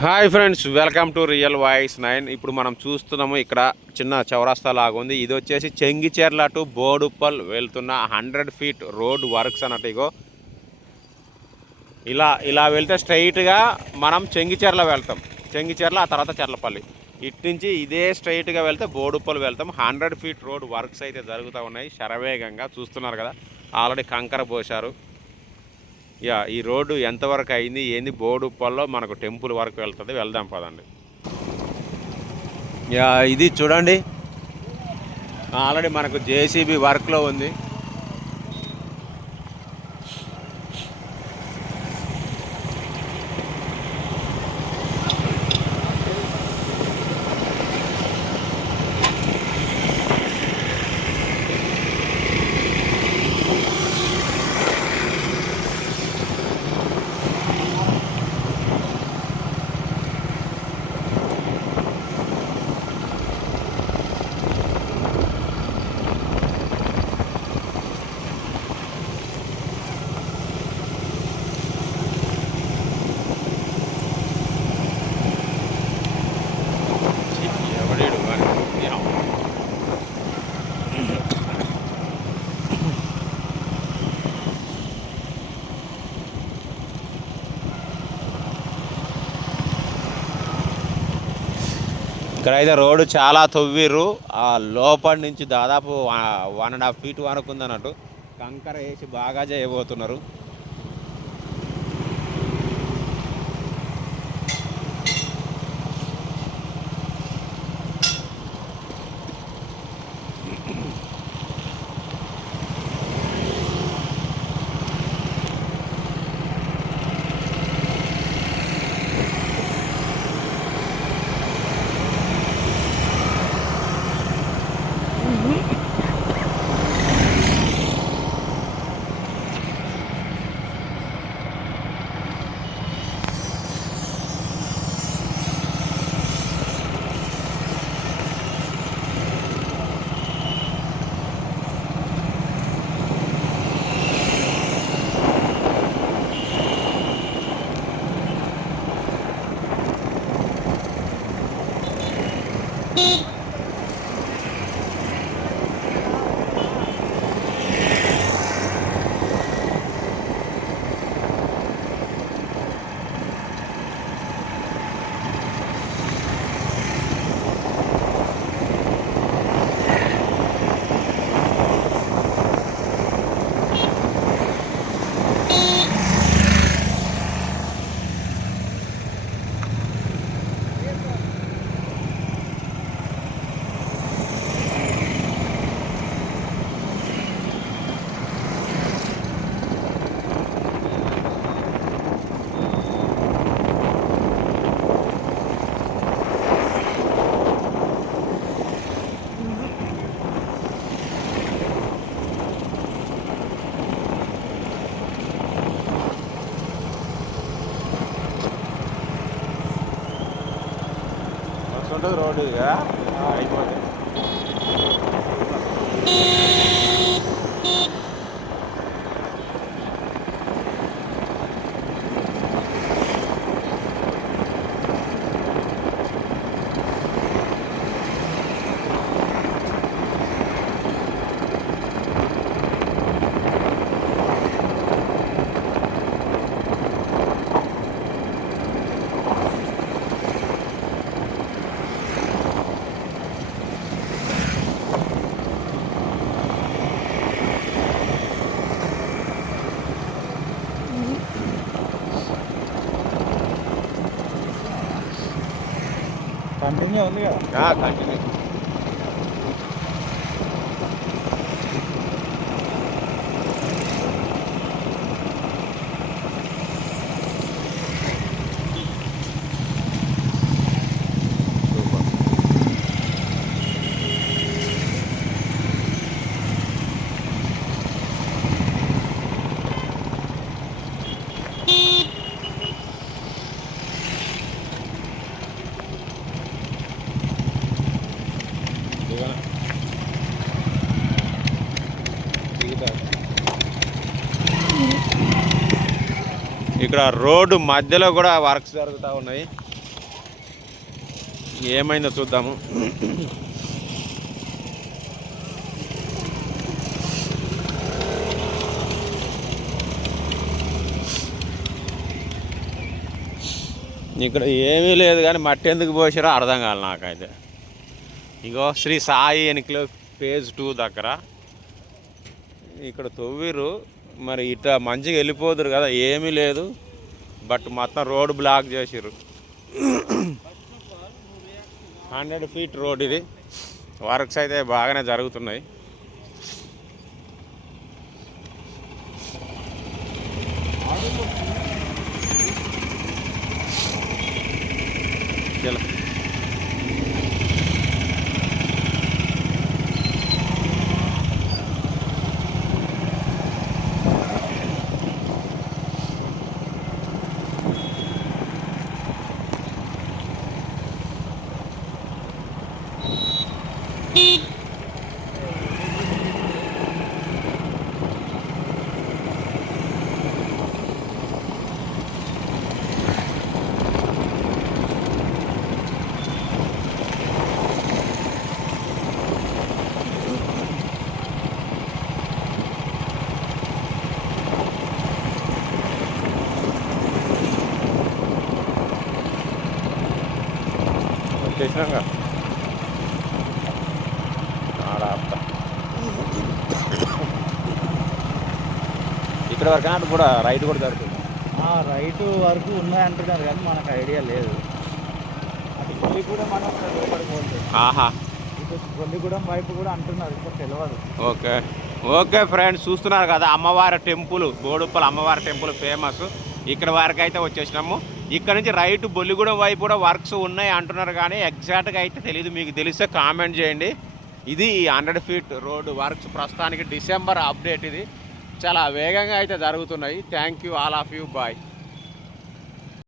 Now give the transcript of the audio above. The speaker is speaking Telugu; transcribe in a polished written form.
Hi friends, welcome to real voice 9. ఇప్పుడు మనం చూస్తున్నాము ఇక్కడ చిన్న చౌరస్తా లాగా ఉంది. ఇది వచ్చేసి చెంగిచెర్ల టు బోడుప్పల్ వెళ్తున్న 100 ఫీట్ రోడ్ వర్క్స్ అన్నట్టు. ఇగో ఇలా ఇలా వెళ్తే స్ట్రైట్గా మనం చెంగిచెర్ల వెళ్తాం. చెంగిచెర్ల ఆ తర్వాత చెర్లపల్లి. ఇటు నుంచి ఇదే స్ట్రైట్గా వెళ్తే బోడుప్పల్ వెళ్తాం. 100 ఫీట్ రోడ్ వర్క్స్ అయితే జరుగుతూ ఉన్నాయి శరవేగంగా. చూస్తున్నారు కదా, ఆల్రెడీ కంకర పోశారు. ఈ రోడ్డు ఎంతవరకు అయింది ఏంది, బోడుప్పల్లో మనకు టెంపుల్ వరకు వెళ్తుంది. వెళ్దాం పదండి. ఇది చూడండి, ఆల్రెడీ మనకు జేసీబీ వర్క్లో ఉంది. ఇక్కడైతే రోడ్డు చాలా తవ్విర్రు. ఆ లోపల నుంచి దాదాపు 1.5 ఫీట్ వరకు ఉందన్నట్టు. కంకర వేసి బాగా చేయబోతున్నారు. ఉంటుంది రోడ్డు అయిపోతుంది. కంటిన్యూ ఉంది కదా, కంటిన్యూ. ఇక్కడ రోడ్డు మధ్యలో కూడా వర్క్స్ జరుగుతూ ఉన్నాయి. ఏమైందో చూద్దాము. ఇక్కడ ఏమీ లేదు కానీ మట్టి ఎందుకు పోసారో అర్థం కాదు నాకైతే. ఇగో శ్రీ సాయి ఎన్క్లో ఫేజ్ 2 దగ్గర ఇక్కడ తవ్విరు. మరి ఇట్లా మంచిగా వెళ్ళిపోదురు కదా, ఏమీ లేదు. బట్ మొత్తం రోడ్ బ్లాక్ చేసిర్రు. 100 ఫీట్ రోడ్ ఇది. వర్క్స్ అయితే బాగానే జరుగుతున్నాయి. చేసినాక ఇక్కడ వరకు అటు కూడా రైట్ కూడా జరుగుతుంది. రైట్ వరకు ఉన్నాయంటున్నారు కానీ మనకు ఐడియా లేదు. అది కొల్లిగూడెం మనం లోపలికి పోతుంది. ఇటు కొల్లిగూడెం వైపు కూడా అంటున్నారు, ఇంకా తెలియదు. ఓకే ఓకే ఫ్రెండ్స్, చూస్తున్నారు కదా అమ్మవారి టెంపుల్, బోడుప్పల్ అమ్మవారి టెంపుల్ ఫేమస్. ఇక్కడ వరకు అయితే వచ్చేసినాము. ఇక్కడ నుంచి రైట్ బొల్లిగూడెం వైపు కూడా వర్క్స్ ఉన్నాయి అంటున్నారు కానీ ఎగ్జాక్ట్గా అయితే తెలియదు. మీకు తెలిస్తే కామెంట్ చేయండి. ఇది 100 ఫీట్ రోడ్ వర్క్స్ ప్రస్తుతానికి డిసెంబర్ అప్డేట్. ఇది చాలా వేగంగా అయితే జరుగుతున్నాయి. Thank you all of you, bye.